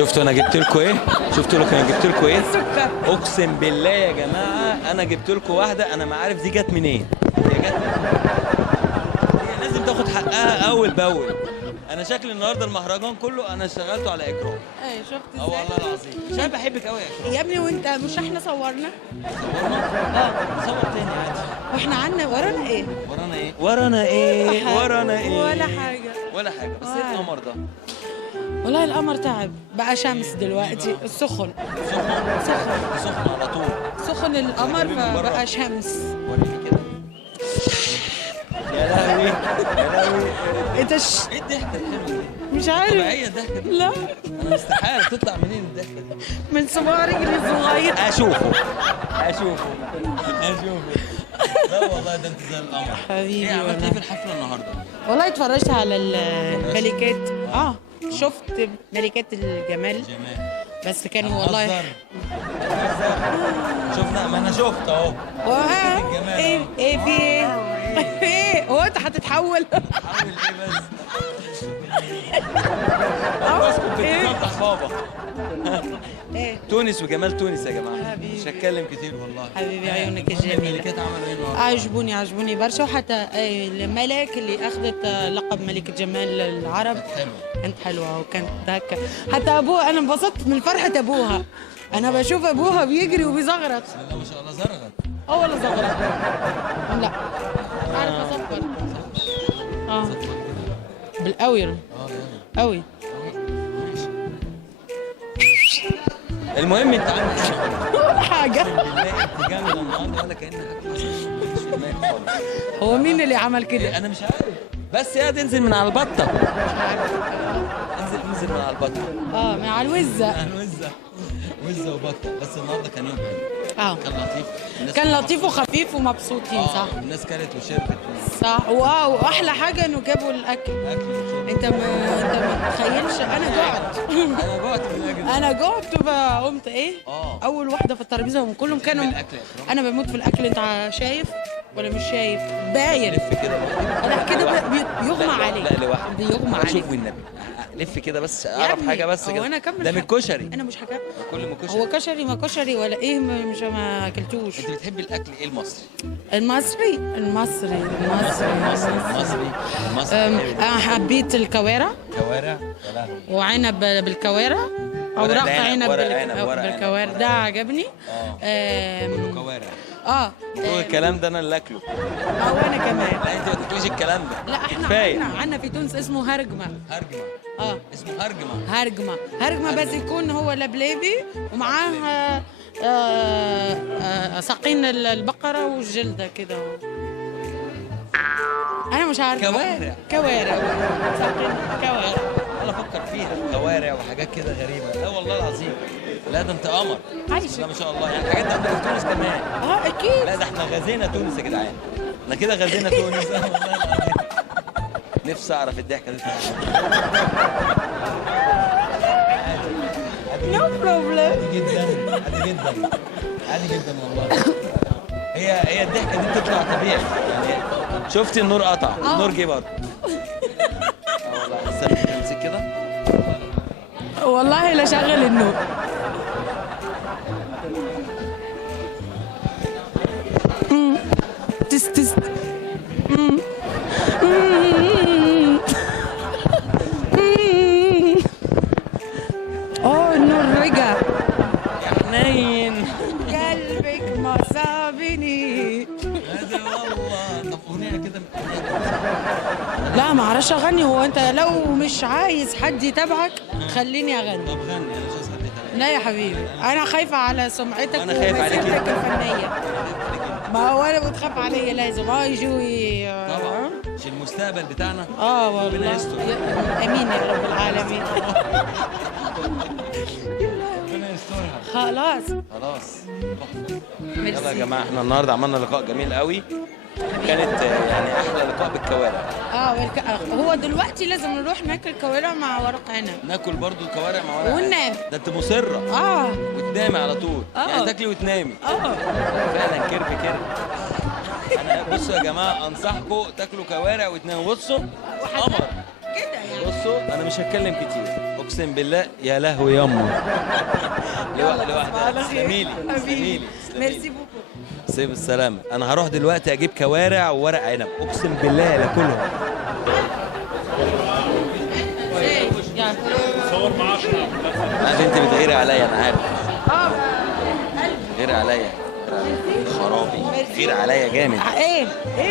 شفتوا انا جبت لكم ايه؟ شفتوا لكم انا جبت لكم ايه؟ سكر. اقسم بالله يا جماعه انا جبت لكم واحده انا ما عارف دي جت منين. هي جت هي لازم تاخد حقها اول باول. انا شكل النهارده المهرجان كله انا اشتغلته على اكرام. ايه شفت ازاي؟ والله العظيم عشان بحبك قوي يا اكرام. يا ابني وانت مش احنا صورنا؟ صور تاني عادي. واحنا عنا ورانا ايه؟ ورانا ايه؟ ورانا ايه؟ ورانا ايه؟ ولا حاجة. ولا حاجه بس ايه القمر ده؟ والله القمر تعب بقى شمس دلوقتي سخن. سخن على طول. سخن القمر فبقى شمس. وريني كده. يا لهوي يا لهوي. انت ايه الضحكه الحلوه دي؟ مش عارف. طبيعيه الضحكه دي؟ لا انا استحاله تطلع منين الضحكه دي؟ من صباع رجلي الصغير. اشوفه. لا والله ده انت زي القمر. حبيبي ايه عملت والله. ايه في الحفله النهارده؟ والله اتفرجت على الملكات. شفت ملكات الجمال جمال. بس كانوا والله هزر. شفنا ما انا شفت اهو. الجمال ايه في ايه هو انت هتتحول؟ حاول ايه بس؟ بس كنت بتفتح بابا. ايه تونس وجمال تونس يا جماعه. حبيبي. مش هتكلم كتير والله. حبيبي عيونك الجميلة. الملكات عملوا ايه النهارده؟ عجبوني برشا وحتى الملك اللي اخذت لقب ملكة جمال العرب حلو. كانت حلوة وكانت هكا. حتى ابوها انا انبسطت من فرحة ابوها. انا بشوف ابوها بيجري وبيزغرط. بسم الله ما شاء الله زرغت. ولا زغرط؟ لا عارف اصفر. بالقوي قوي. المهم انت عامل ايه؟ ولا حاجة. بالله انت جامده النهارده ولا كأن حاجه مش في دماغك خالص. هو مين اللي عمل كده؟ انا مش عارف بس يا تنزل من على البطه. انزل من على البطه. من على الوزة. وزه وبطه بس النهارده كان يوم حلو. كان لطيف. كان لطيف وخفيف ومبسوطين صح. الناس كانت وشربت صح. واحلى حاجه انه جابوا الاكل. اكل وشرب. انت ما تتخيلش انا جعت. انا جعت من الاكل. انا جعت فقمت ايه؟ اول واحده في الترابيزه وكلهم كانوا الاكل يا اكرام. انا بموت في الاكل. انت شايف ولا مش شايف؟ باين. لف كده لا كده بيغمى عليك. لا لوحدك. بيغمى عليك. شوف والنبي لف كده بس يا اعرف ابني، حاجه بس هو كده. انا اكمل ده من الكشري. انا مش هكمل. كل من الكشري. هو كشري ما كشري ولا ايه مش ما اكلتوش. انت بتحبي الاكل ايه المصري؟ المصري. المصري. حبيت الكوارع. كوارع يا لهوي. وعنب بالكوارع او ورق رق عنب ورق بالكوارع ده عجبني. كله كوارع. بتقول الكلام ده انا اللي اكله. وانا كمان. لا انت ما تاكليش الكلام ده. لا احنا كفايه. عندنا في تونس اسمه هرجمه. اسمه هرجمه. بس يكون هو لبلابي ومعاه ساقين البقره والجلده كده. انا مش عارفه. كوارع ساقين كوارع. انا افكر فيها كوارع وحاجات كده غريبه. لا والله العظيم. لا ده انت قمر. لا ما شاء الله يعني الحاجات دي عندنا في تونس كمان. اكيد. لا ده احنا غزينا تونس يا جدعان. احنا كده غزينا تونس. والله العظيم. نفسي اعرف الضحكه دي. نو بروبلم. عادي جدا والله. هي الضحكه دي بتطلع طبيعي يعني. شفتي النور قطع. النور جه برضه. والله استنى امسك كده. والله لا شغل النور. تست النور رجع. يا حنين قلبك ما صابني. هذا والله. طب اغنيه كده لا ما اعرفش اغني. هو انت لو مش عايز حد يتابعك خليني اغني. طب غني انا مش عايز حد يتابعني. لا يا حبيبي انا خايفه على سمعتك أنا خايف عليكي. ومسيرتك الفنيه. ما هو انا بتخاف عليا لازم يجوا طبعا مش المستقبل بتاعنا. والله. ربنا يستر. امين يا رب العالمين. ربنا يسترها. خلاص. يلا يا جماعه احنا النهارده عملنا لقاء جميل قوي. كانت يعني احلى لقاء بالكوارع. هو دلوقتي لازم نروح ناكل كوارع مع ورق عنب. ناكل برضو الكوارع مع ورق عنب. وننام. ده انت مصره. وتنامي على طول. يعني تاكلي وتنامي. فعلا كرب. انا بصوا يا جماعه انصحكم تاكلوا كوارع وتناموا. بصوا قمر كده يعني. بصوا انا مش هتكلم كتير، اقسم بالله يا لهوي يما. لوحدها. تسلميلي تسلميلي. ميرسي بوكو. سيب السلامة. انا هروح دلوقتي اجيب كوارع وورق عنب، اقسم بالله لاكلهم. صور مع 10. عارف انت بتغيري عليا، انا عارف. غير عليا خرابي، غير عليا جامد. ايه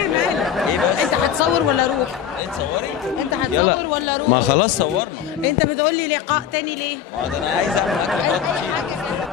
مالك؟ ايه بس؟ انت هتصور ولا اروح؟ انت صوري. انت هتصور يلا ولا اروح؟ ما خلاص صورنا. انت بتقول لي لقاء تاني ليه؟ ما ده انا عايز اعمل اكل اي كتير. حاجه كده.